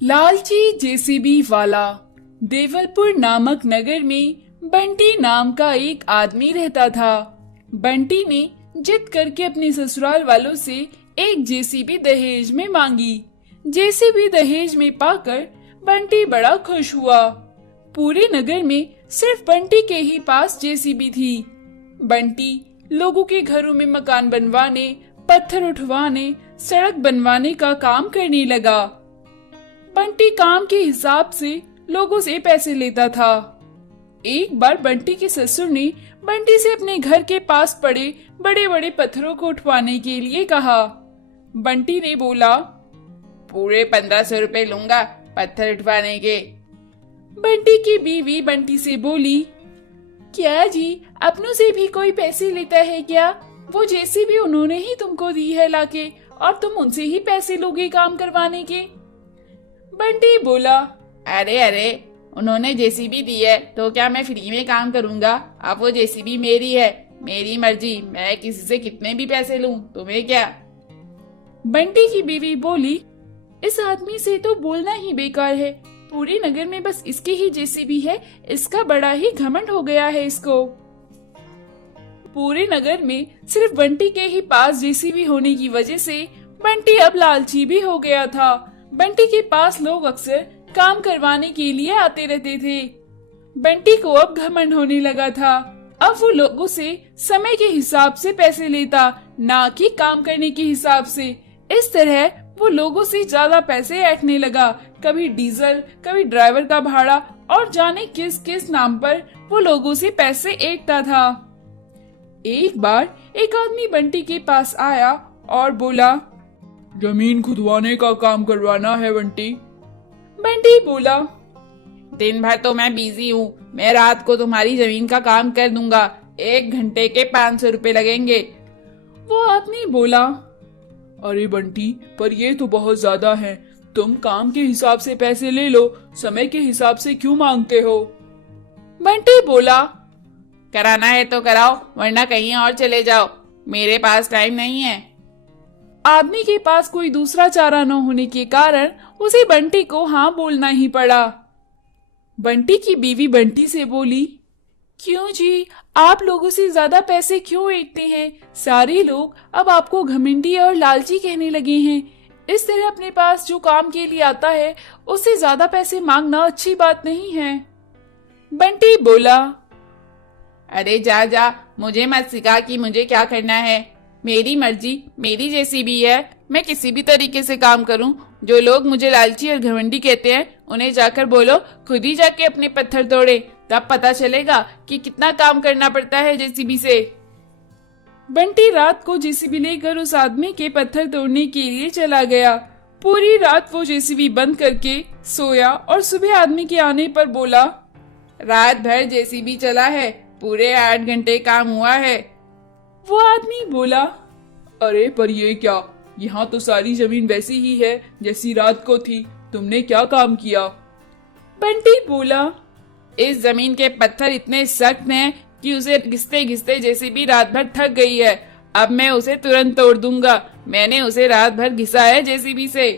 लालची जेसीबी वाला। देवलपुर नामक नगर में बंटी नाम का एक आदमी रहता था। बंटी ने जिद करके अपने ससुराल वालों से एक जेसीबी दहेज में मांगी। जेसीबी दहेज में पाकर बंटी बड़ा खुश हुआ। पूरे नगर में सिर्फ बंटी के ही पास जेसीबी थी। बंटी लोगों के घरों में मकान बनवाने, पत्थर उठवाने, सड़क बनवाने का काम करने लगा। बंटी काम के हिसाब से लोगों से पैसे लेता था। एक बार बंटी के ससुर ने बंटी से अपने घर के पास पड़े बड़े बड़े पत्थरों को उठवाने के लिए कहा। बंटी ने बोला, पूरे 1500 रुपए लूंगा पत्थर उठवाने के। बंटी की बीवी बंटी से बोली, क्या जी, अपनों से भी कोई पैसे लेता है क्या? वो जेसीबी उन्होंने ही तुमको दी है लाके, और तुम उनसे ही पैसे लोगे काम करवाने के? बंटी बोला, अरे उन्होंने जेसीबी दी है तो क्या मैं फ्री में काम करूंगा? अब वो जेसीबी मेरी है, मेरी मर्जी, मैं किसी से कितने भी पैसे लूं, तुम्हें क्या? बंटी की बीवी बोली, इस आदमी से तो बोलना ही बेकार है। पूरे नगर में बस इसकी ही जेसीबी है, इसका बड़ा ही घमंड हो गया है इसको। पूरे नगर में सिर्फ बंटी के ही पास जेसीबी होने की वजह से बंटी अब लालची भी हो गया था। बंटी के पास लोग अक्सर काम करवाने के लिए आते रहते थे। बंटी को अब घमंड होने लगा था। अब वो लोगों से समय के हिसाब से पैसे लेता, ना कि काम करने के हिसाब से। इस तरह वो लोगों से ज्यादा पैसे ऐंठने लगा। कभी डीजल, कभी ड्राइवर का भाड़ा, और जाने किस किस नाम पर वो लोगों से पैसे ऐंठता था। एक बार एक आदमी बंटी के पास आया और बोला, जमीन खुदवाने का काम करवाना है बंटी। बंटी बोला, दिन भर तो मैं बिजी हूँ, मैं रात को तुम्हारी जमीन का काम कर दूंगा, 1 घंटे के 500 रुपए लगेंगे। वो आदमी बोला, अरे बंटी, पर ये तो बहुत ज्यादा है। तुम काम के हिसाब से पैसे ले लो, समय के हिसाब से क्यों मांगते हो? बंटी बोला, कराना है तो कराओ, वरना कहीं और चले जाओ, मेरे पास टाइम नहीं है। आदमी के पास कोई दूसरा चारा न होने के कारण उसे बंटी को हाँ बोलना ही पड़ा। बंटी की बीवी बंटी से बोली, क्यों जी, आप लोगों से ज्यादा पैसे क्यों ऐंठते हैं? सारे लोग अब आपको घमंडी और लालची कहने लगे हैं। इस तरह अपने पास जो काम के लिए आता है उससे ज्यादा पैसे मांगना अच्छी बात नहीं है। बंटी बोला, अरे जा, मुझे मत सिखा कि मुझे क्या करना है। मेरी मर्जी, मेरी जेसीबी है, मैं किसी भी तरीके से काम करूं। जो लोग मुझे लालची और घमंडी कहते हैं, उन्हें जाकर बोलो खुद ही जाके अपने पत्थर तोड़े, तब पता चलेगा कि कितना काम करना पड़ता है जेसीबी से। बंटी रात को जेसीबी लेकर उस आदमी के पत्थर तोड़ने के लिए चला गया। पूरी रात वो जेसीबी बंद करके सोया और सुबह आदमी के आने पर बोला, रात भर जेसीबी चला है, पूरे 8 घंटे काम हुआ है। वो आदमी बोला, अरे पर ये क्या, यहाँ तो सारी जमीन वैसी ही है जैसी रात को थी, तुमने क्या काम किया? बंटी बोला, इस जमीन के पत्थर इतने सख्त हैं कि उसे घिसते घिसते जेसीबी रात भर थक गई है। अब मैं उसे तुरंत तोड़ दूंगा, मैंने उसे रात भर घिसा है जेसीबी से।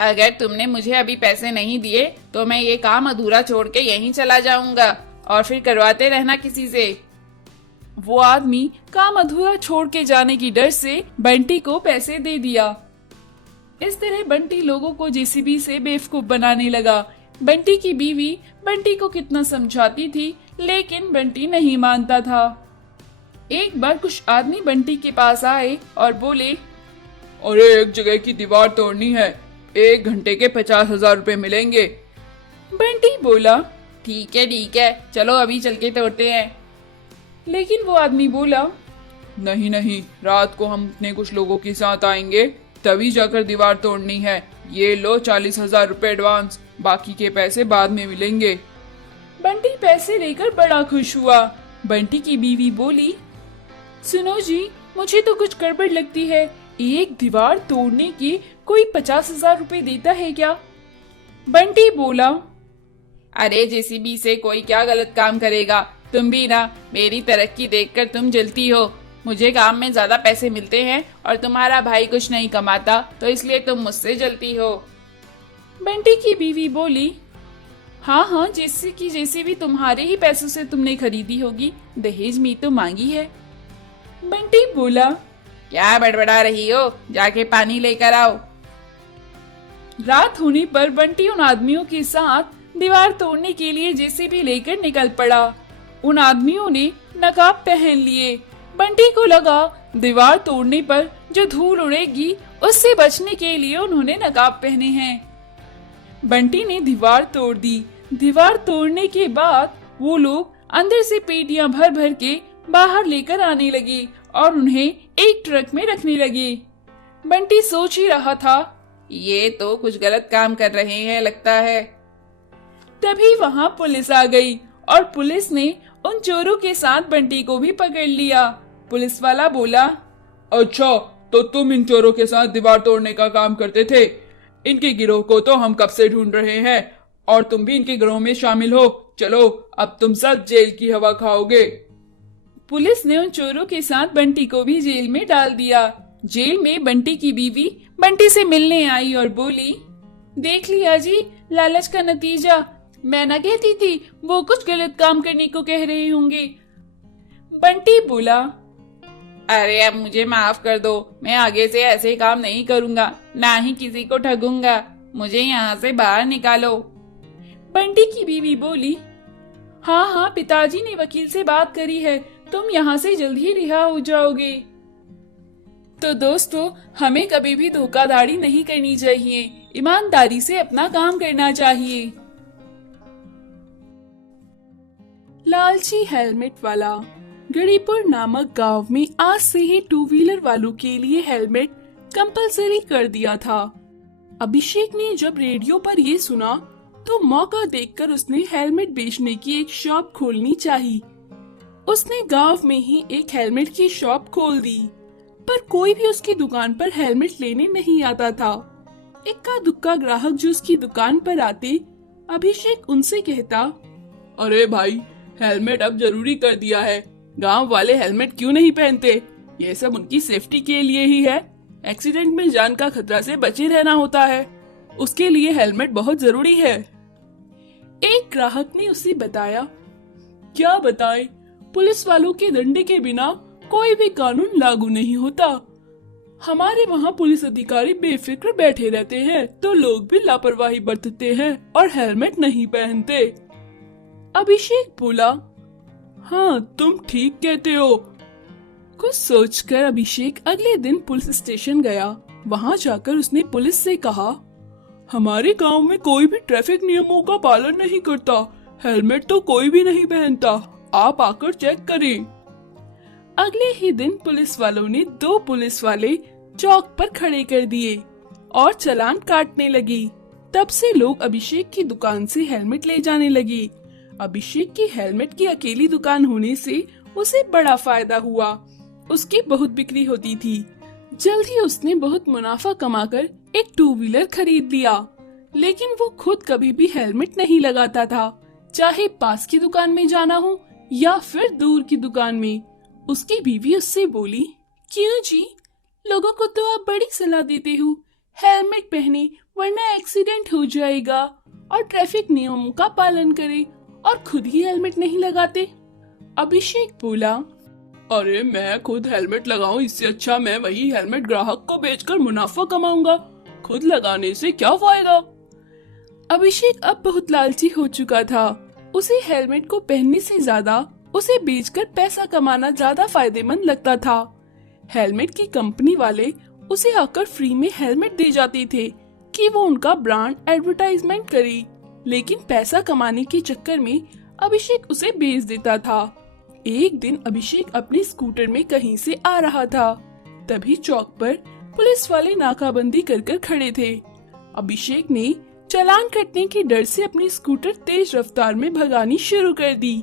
अगर तुमने मुझे अभी पैसे नहीं दिए तो मैं ये काम अधूरा छोड़ के यहीं चला जाऊंगा, और फिर करवाते रहना किसी से। वो आदमी काम अधूरा छोड़ के जाने की डर से बंटी को पैसे दे दिया। इस तरह बंटी लोगों को जेसीबी से बेवकूफ बनाने लगा। बंटी की बीवी बंटी को कितना समझाती थी, लेकिन बंटी नहीं मानता था। एक बार कुछ आदमी बंटी के पास आए और बोले, अरे एक जगह की दीवार तोड़नी है, 1 घंटे के 50,000 रुपए मिलेंगे। बंटी बोला, ठीक है, चलो अभी चल के तोड़ते हैं। लेकिन वो आदमी बोला, नहीं, रात को हम अपने कुछ लोगों के साथ आएंगे, तभी जाकर दीवार तोड़नी है। ये लो 40,000 रुपए एडवांस, बाकी के पैसे बाद में मिलेंगे। बंटी पैसे लेकर बड़ा खुश हुआ। बंटी की बीवी बोली, सुनो जी, मुझे तो कुछ गड़बड़ लगती है। एक दीवार तोड़ने के कोई 50,000 रुपए देता है क्या? बंटी बोला, अरे जेसीबी से कोई क्या गलत काम करेगा? तुम भी ना, मेरी तरक्की देखकर तुम जलती हो। मुझे काम में ज्यादा पैसे मिलते हैं और तुम्हारा भाई कुछ नहीं कमाता, तो इसलिए तुम मुझसे जलती हो। बंटी की बीवी बोली, हाँ हाँ, जैसे भी तुम्हारे ही पैसों से तुमने खरीदी होगी, दहेज में तो मांगी है। बंटी बोला, क्या बड़बड़ा रही हो, जाके पानी लेकर आओ। रात होने पर बंटी उन आदमियों के साथ दीवार तोड़ने के लिए जेसीबी लेकर निकल पड़ा। उन आदमियों ने नकाब पहन लिए। बंटी को लगा दीवार तोड़ने पर जो धूल उड़ेगी उससे बचने के लिए उन्होंने नकाब पहने हैं। बंटी ने दीवार तोड़ दी। दीवार तोड़ने के बाद वो लोग अंदर से पेटियां भर भर के बाहर लेकर आने लगे और उन्हें एक ट्रक में रखने लगे। बंटी सोच ही रहा था, ये तो कुछ गलत काम कर रहे हैं लगता है। तभी वहाँ पुलिस आ गई और पुलिस ने उन चोरों के साथ बंटी को भी पकड़ लिया। पुलिस वाला बोला, अच्छा, तो तुम इन चोरों के साथ दीवार तोड़ने का काम करते थे। इनके गिरोह को तो हम कब से ढूंढ रहे हैं और तुम भी इनके गिरोह में शामिल हो। चलो, अब तुम सब जेल की हवा खाओगे। पुलिस ने उन चोरों के साथ बंटी को भी जेल में डाल दिया। जेल में बंटी की बीवी बंटी से मिलने आई और बोली, देख लिया जी, लालच का नतीजा। मैं न कहती थी वो कुछ गलत काम करने को कह रहे होंगे। बंटी बोला, अरे अब मुझे माफ कर दो, मैं आगे से ऐसे काम नहीं करूँगा, ना ही किसी को ठगूंगा। मुझे यहाँ से बाहर निकालो। बंटी की बीवी बोली, हाँ हाँ, पिताजी ने वकील से बात करी है, तुम यहाँ से जल्द ही रिहा हो जाओगे। तो दोस्तों, हमें कभी भी धोखाधड़ी नहीं करनी चाहिए, ईमानदारी से अपना काम करना चाहिए। लालची हेलमेट वाला। गरीपुर नामक गांव में आज से ही टू व्हीलर वालों के लिए हेलमेट कंपलसरी कर दिया था। अभिषेक ने जब रेडियो पर ये सुना तो मौका देखकर उसने हेलमेट बेचने की एक शॉप खोलनी चाहिए। उसने गांव में ही एक हेलमेट की शॉप खोल दी, पर कोई भी उसकी दुकान पर हेलमेट लेने नहीं आता था। इक्का दुक्का ग्राहक जो उसकी दुकान पर आते, अभिषेक उनसे कहता, अरे भाई, हेलमेट अब जरूरी कर दिया है। गांव वाले हेलमेट क्यों नहीं पहनते? ये सब उनकी सेफ्टी के लिए ही है। एक्सीडेंट में जान का खतरा से बचे रहना होता है, उसके लिए हेलमेट बहुत जरूरी है। एक ग्राहक ने उसे बताया, क्या बताएं, पुलिस वालों के डंडे के बिना कोई भी कानून लागू नहीं होता। हमारे वहाँ पुलिस अधिकारी बेफिक्र बैठे रहते हैं तो लोग भी लापरवाही बरतते हैं और हेलमेट नहीं पहनते। अभिषेक बोला, हाँ, तुम ठीक कहते हो। कुछ सोचकर अभिषेक अगले दिन पुलिस स्टेशन गया। वहाँ जाकर उसने पुलिस से कहा, हमारे गांव में कोई भी ट्रैफिक नियमों का पालन नहीं करता, हेलमेट तो कोई भी नहीं पहनता, आप आकर चेक करें। अगले ही दिन पुलिस वालों ने 2 पुलिस वाले चौक पर खड़े कर दिए और चालान काटने लगी। तब से लोग अभिषेक की दुकान से हेलमेट ले जाने लगे। अभिषेक की हेलमेट की अकेली दुकान होने से उसे बड़ा फायदा हुआ। उसकी बहुत बिक्री होती थी। जल्द ही उसने बहुत मुनाफा कमाकर एक 2 व्हीलर खरीद लिया, लेकिन वो खुद कभी भी हेलमेट नहीं लगाता था, चाहे पास की दुकान में जाना हो या फिर दूर की दुकान में। उसकी बीवी उससे बोली, क्यों जी, लोगों को तो आप बड़ी सलाह देते हो, हेलमेट पहने वरना एक्सीडेंट हो जाएगा, और ट्रैफिक नियमों का पालन करें, और खुद ही हेलमेट नहीं लगाते। अभिषेक बोला, अरे मैं खुद हेलमेट लगाऊं, इससे अच्छा मैं वही हेलमेट ग्राहक को बेचकर मुनाफा कमाऊंगा, खुद लगाने से क्या फायदा। अभिषेक अब बहुत लालची हो चुका था। उसे हेलमेट को पहनने से ज्यादा उसे बेचकर पैसा कमाना ज्यादा फायदेमंद लगता था। हेलमेट की कंपनी वाले उसे आकर फ्री में हेलमेट दे जाते थे कि वो उनका ब्रांड एडवर्टाइजमेंट करे, लेकिन पैसा कमाने के चक्कर में अभिषेक उसे बेच देता था। एक दिन अभिषेक अपने स्कूटर में कहीं से आ रहा था, तभी चौक पर पुलिस वाले नाकाबंदी कर खड़े थे। अभिषेक ने चालान कटने के डर से अपनी स्कूटर तेज रफ्तार में भगानी शुरू कर दी।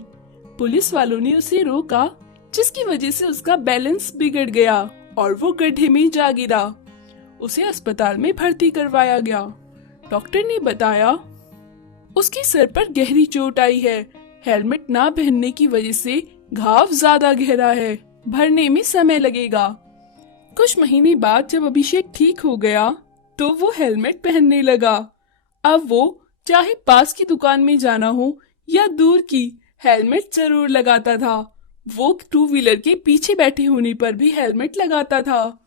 पुलिस वालों ने उसे रोका, जिसकी वजह से उसका बैलेंस बिगड़ गया और वो गड्ढे में जा गिरा। उसे अस्पताल में भर्ती करवाया गया। डॉक्टर ने बताया, उसके सर पर गहरी चोट आई है, हेलमेट ना पहनने की वजह से घाव ज्यादा गहरा है, भरने में समय लगेगा। कुछ महीने बाद जब अभिषेक ठीक हो गया तो वो हेलमेट पहनने लगा। अब वो चाहे पास की दुकान में जाना हो या दूर की, हेलमेट जरूर लगाता था। वो टू व्हीलर के पीछे बैठे होने पर भी हेलमेट लगाता था।